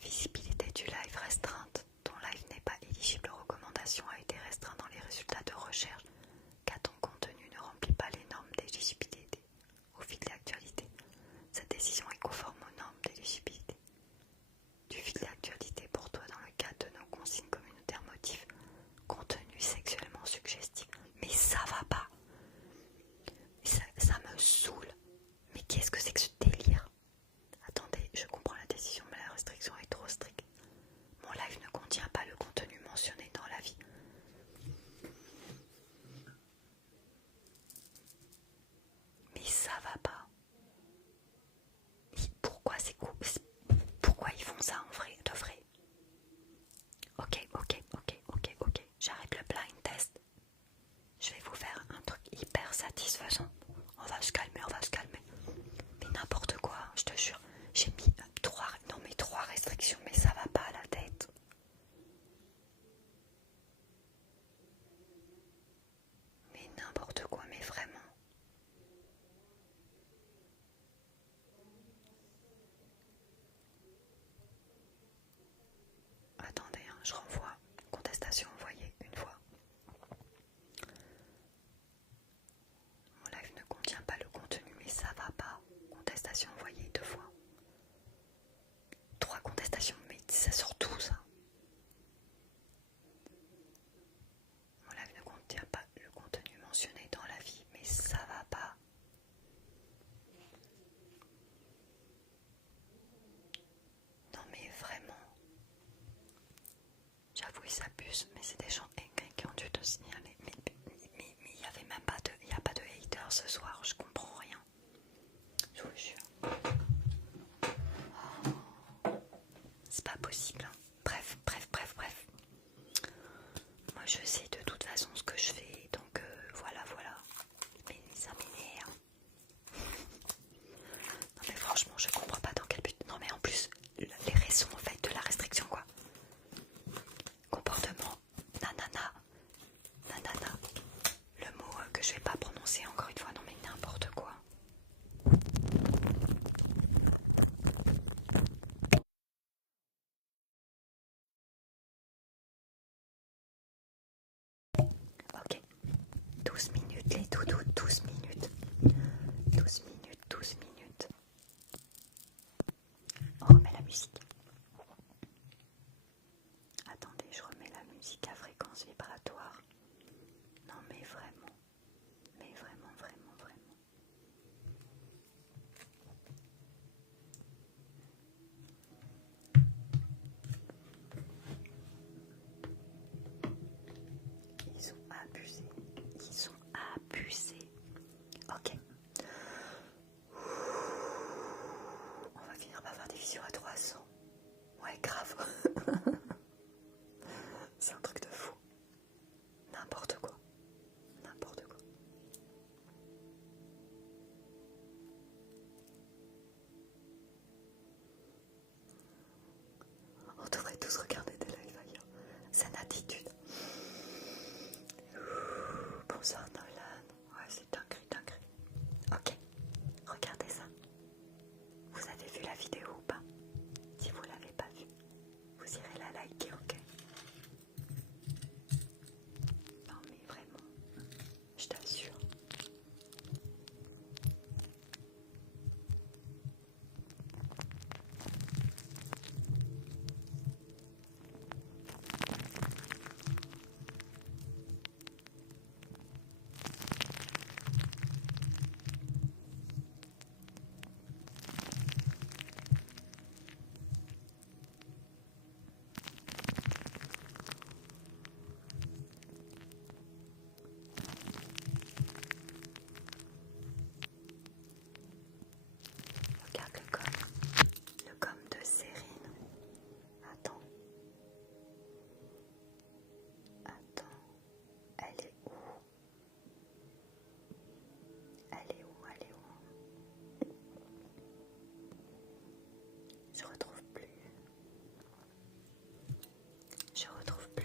Visibilité du live restreinte. Ton live n'est pas éligible aux recommandations, a été restreint dans les résultats de recherche car ton contenu ne remplit pas les normes d'éligibilité au fil de l'actualité. Cette décision est conforme aux normes d'éligibilité du fil de l'actualité pour toi dans le cadre de nos consignes communautaires motifs contenu sexuellement suggestif. Mais ça va pas. Ça me saoule. Mais qu'est-ce que c'est que ce délire? Attendez, je comprends la décision, mais la restriction est trop stricte. Mon live ne contient pas le contenu mentionné dans l'avis. Mais ça va pas. Pourquoi pourquoi ils font ça en vrai, de vrai? Ok. J'arrête le blind test. Je vais vous faire un truc hyper satisfaisant. On va se calmer. Mais n'importe quoi, je te jure. J'ai mis trois restrictions, mais ça va pas à la tête. Mais n'importe quoi, mais vraiment. Attendez, hein, je renvoie. Contestation envoyée une fois. Mon live ne contient pas le contenu, mais ça va pas. Contestation envoyée 2 fois. 3 contestations, mais ça sort tout ça. oui, ça abuse, mais c'est des gens aigris qui ont dû te signaler. Mais il y avait même pas de, il y a pas de haters ce soir, je comprends rien. Je vous jure. C'est pas possible. Hein. Bref. Moi je sais de toute façon ce que je fais, donc voilà. Mais ça m'énerve. Non mais franchement je comprends pas dans quel but. Non mais en plus les raisons en fait de la restriction quoi. Comportement, nanana. Le mot que je vais pas prononcer encore une fois, non mais n'importe quoi. Ok, 12 minutes les doudous, 12 minutes. 12 minutes. On remet la musique. Attendez, je remets la musique à fréquence vibratoire. Non mais vraiment. Ils sont abusés. Ok. On va finir par faire des visios à 300. Ouais, grave. C'est un truc de fou. N'importe quoi. On devrait tous regarder des lives ailleurs. C'est une attitude. Bonsoir Nolan. Ouais, c'est dinguerie. Ok, regardez ça. Vous avez vu la vidéo ou pas? Si vous l'avez pas vue, vous irez la liker, ok? Non mais vraiment, je t'assure. Regarde le com de Cérine. Attends, elle est où? Je retrouve plus.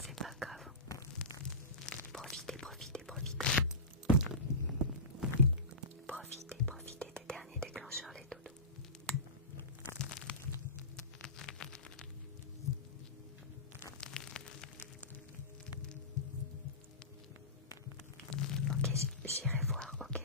C'est pas grave. Profitez. Profitez des derniers déclencheurs, les doudous. Ok, j'irai voir, ok.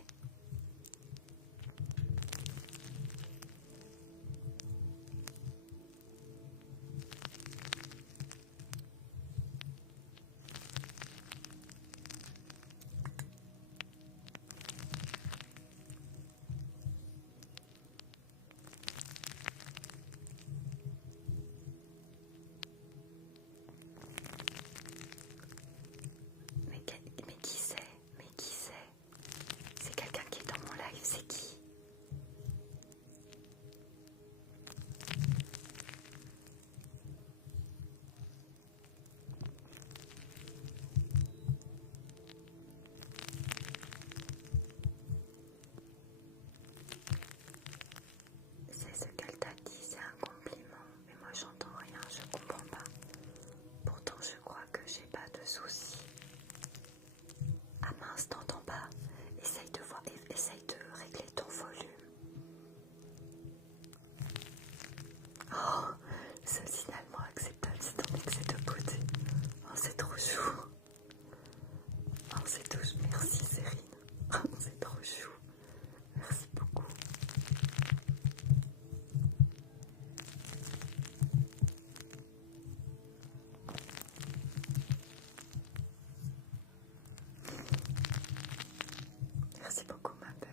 Mais qui c'est? C'est quelqu'un qui est dans mon live, c'est qui? C'est ce qu'elle t'a dit, c'est un compliment. Mais moi j'entends rien, je comprends pas. Pourtant je crois que j'ai pas de soucis. Ah mince, t'entends pas? Essaye de régler ton volume. Oh, c'est finalement acceptable si ton excès de beauté. Oh, c'est trop chou. Oh, c'est tout. Merci Cérine. Oh, c'est trop chou. Merci beaucoup. Merci beaucoup ma belle.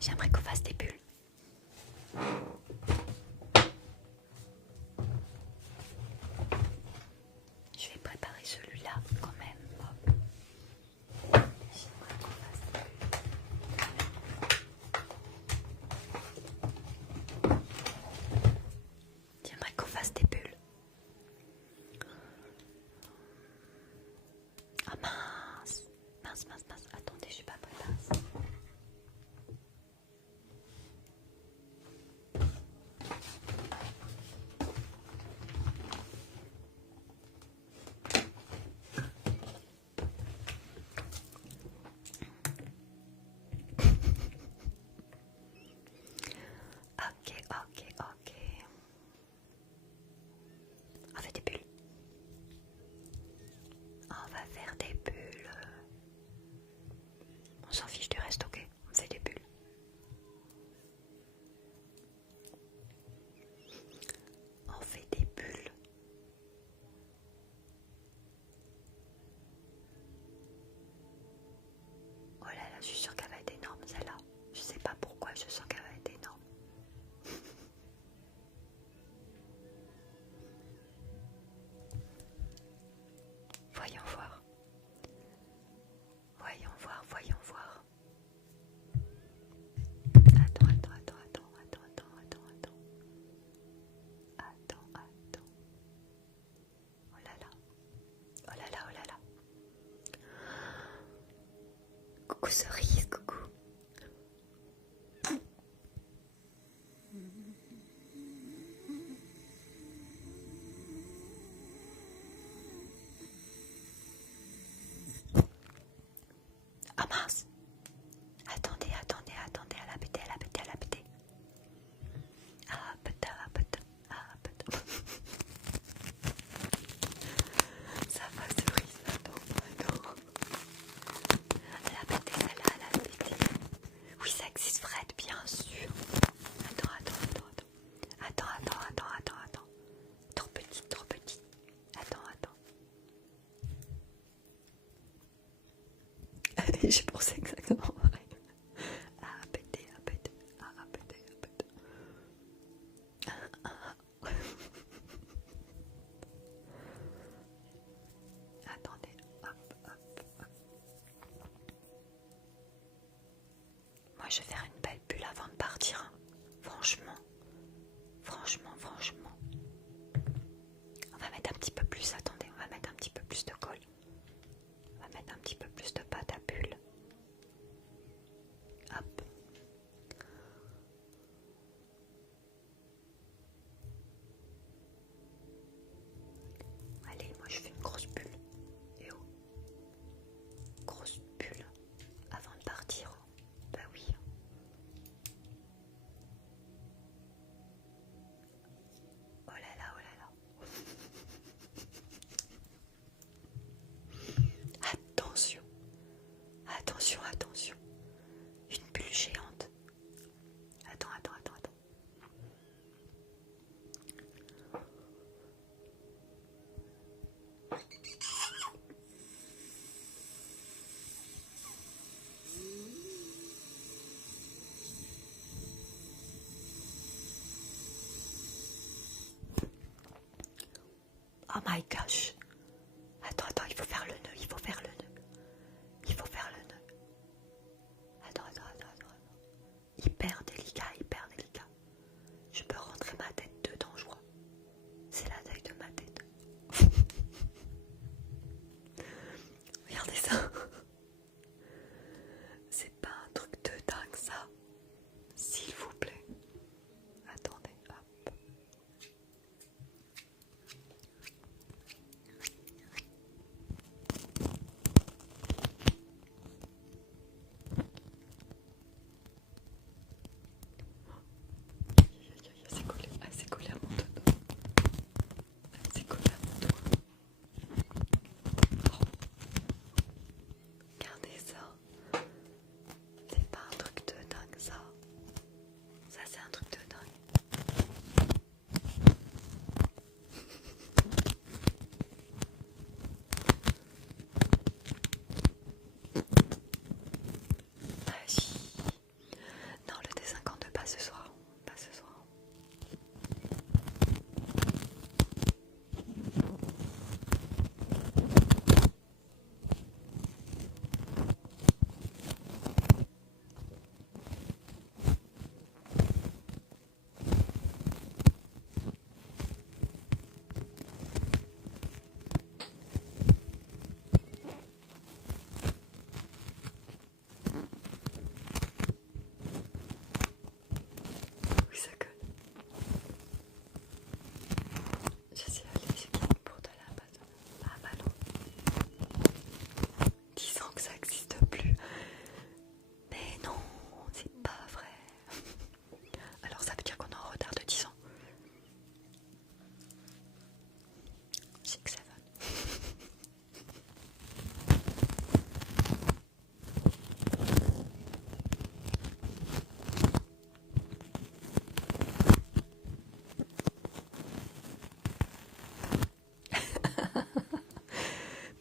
J'aimerais qu'on fasse des bulles. Je vais préparer celui-là quand même. Hop. J'aimerais qu'on fasse des bulles. J'aimerais qu'on fasse des bulles. Ah mince. Mince, mince, mince. Attendez, je suis pas préparée. Ok, ok, ok. On fait des bulles. On va faire des bulles. On s'en fiche du reste, ok? On fait des bulles. On fait des bulles. Oh là là, je suis sûre qu'elle va être énorme celle-là. Je sais pas pourquoi, je sens qu'elle va être énorme. Voyons voir. Voyons voir, voyons voir. Attends, attends, attends, attends, attends, attends, attends, attends. Attends, attends. Oh là là. Oh là là, oh là là. Coucou cerise, coucou. Ah mince. Attendez, attendez, attendez, elle a pété, elle a pété, elle a pété. Ah putain, ah putain, ah putain. Ça va cerise, attends, attends. Elle a pété celle-là, elle a pété. Oui, ça existe Fred, bien sûr. Attends, attends, attends, attends. Attends, attends, attends, attends, attends. Trop petite, trop petite. Attends, attends. J'ai pensé exactement pareil. Ah, pété, ah, pété, ah, pété, ah, pété. Attendez, hop, hop, hop. Moi, je vais faire une belle bulle avant de partir. Hein. Franchement, franchement, franchement. On va mettre un petit peu plus, attendez, on va mettre un petit peu plus de colle. On va mettre un petit peu plus de pâte à bulle. Hop. Allez, moi je fais une grosse bulle. Et oh. Grosse bulle. Avant de partir. Bah oui. Oh là là, oh là là. Attention. Attention, attention. Une bulle géante. Attends, attends, attends, attends. Oh my gosh. Attends, attends, il faut faire le nœud, il faut faire le nœud. Il faut faire le nœud. Attends, attends, attends, attends. Hyper délicat, hyper délicat. Je peux rentrer ma tête dedans, je crois. C'est la taille de ma tête. Regardez ça. C'est pas un truc de dingue ça. S'il vous plaît. Attendez, hop.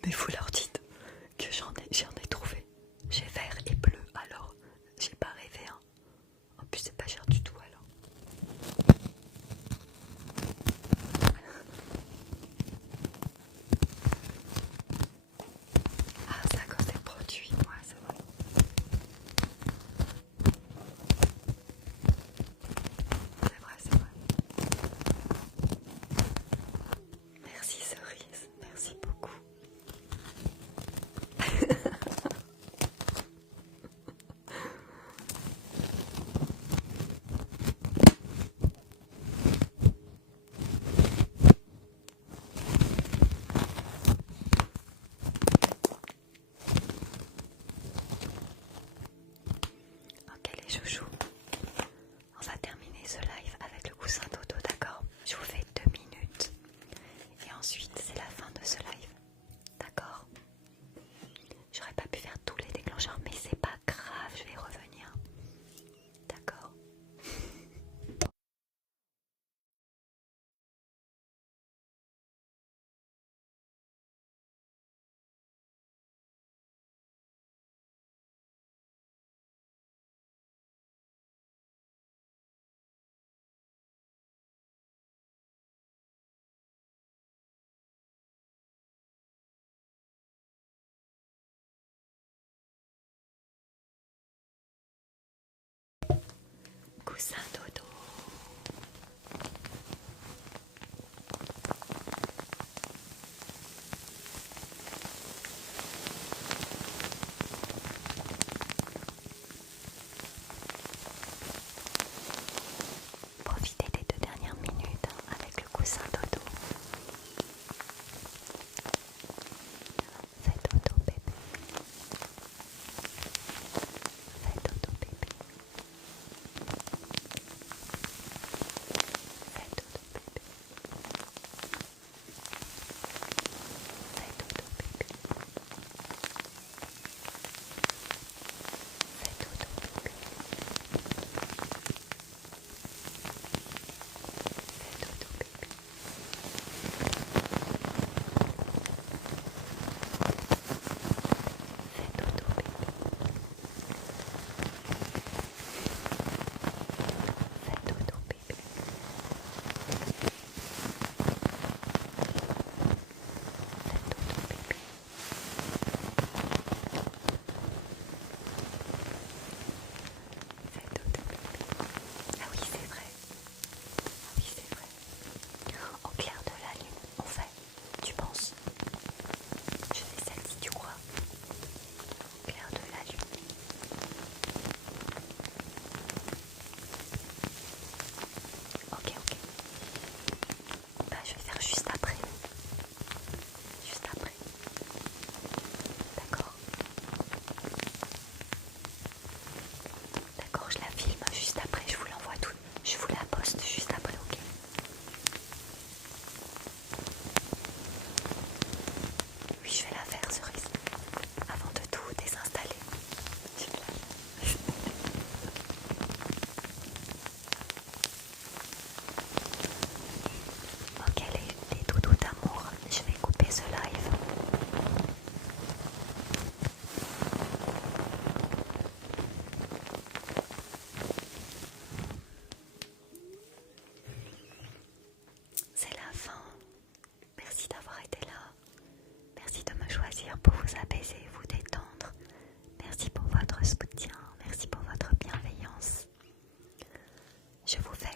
Mais vous leur dites que j'en ai trouvé. J'ai vert et bleu, alors j'ai pas rêvé. Hein. En plus, c'est pas cher du tout alors. Ah, ça quand c'est produit, ouais, c'est vrai. C'est vrai, c'est vrai. Merci Cerise, merci beaucoup. Ok les chouchous, on va terminer ce live avec le coussin dodo, d'accord? Je vous fais 2 minutes et ensuite c'est la fin de ce live, d'accord? J'aurais pas pu faire tous les déclencheurs mais c'est pas grave, je vais revenir, d'accord? Coussin dodo. Profitez des 2 dernières minutes hein, avec le coussin dodo. Fais dodo bébé. Fais dodo bébé. Fais dodo bébé. Fais dodo bébé. Fais dodo bébé. Fais dodo bébé. Fais dodo bébé. Fais dodo bébé. Fais dodo bébé. Ah oui, c'est vrai. Ah oui, c'est vrai. Au clair de la lune, on fait. Tu penses? Je fais celle-ci, tu crois? Au clair de la lune. Ok, ok. Bah, je vais faire juste après. Juste après. D'accord? D'accord, je la filme juste après, je vous l'envoie toute. Je vous la poste juste après, ok? Oui, je vais la faire, Cerise. Avant de tout désinstaller. Je vais la faire. Ok, les doudous d'amour, je vais couper ce live. C'est la fin. Merci d'avoir été là. Merci de me choisir pour vous apaiser, vous détendre. Merci pour votre soutien. Merci pour votre bienveillance. Je vous fais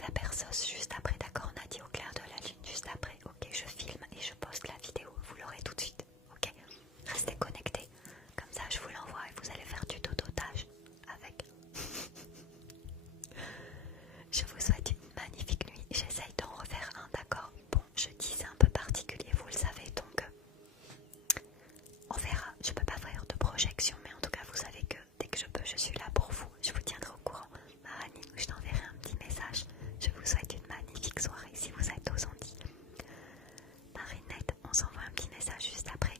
la perceuse juste après, d'accord? On a dit au clair de la lune juste après. Ok, je filme et je poste la vidéo. Vous l'aurez tout de suite. Ok? Restez connectés. Comme ça, je vous l'envoie et vous allez faire du dodotage avec. Je vous souhaite une magnifique nuit. J'essaye d'en refaire un, d'accord? Bon, je dis c'est un peu particulier, vous le savez, donc on verra. Je peux pas faire de projection, mais en tout cas, vous savez que dès que je peux, je suis là pour vous. Je vous tiendrai au courant. Marani, je t'enverrai un petit message. Je vous souhaite une magnifique soirée si vous êtes aux Antilles. Marinette, on s'envoie un petit message juste après.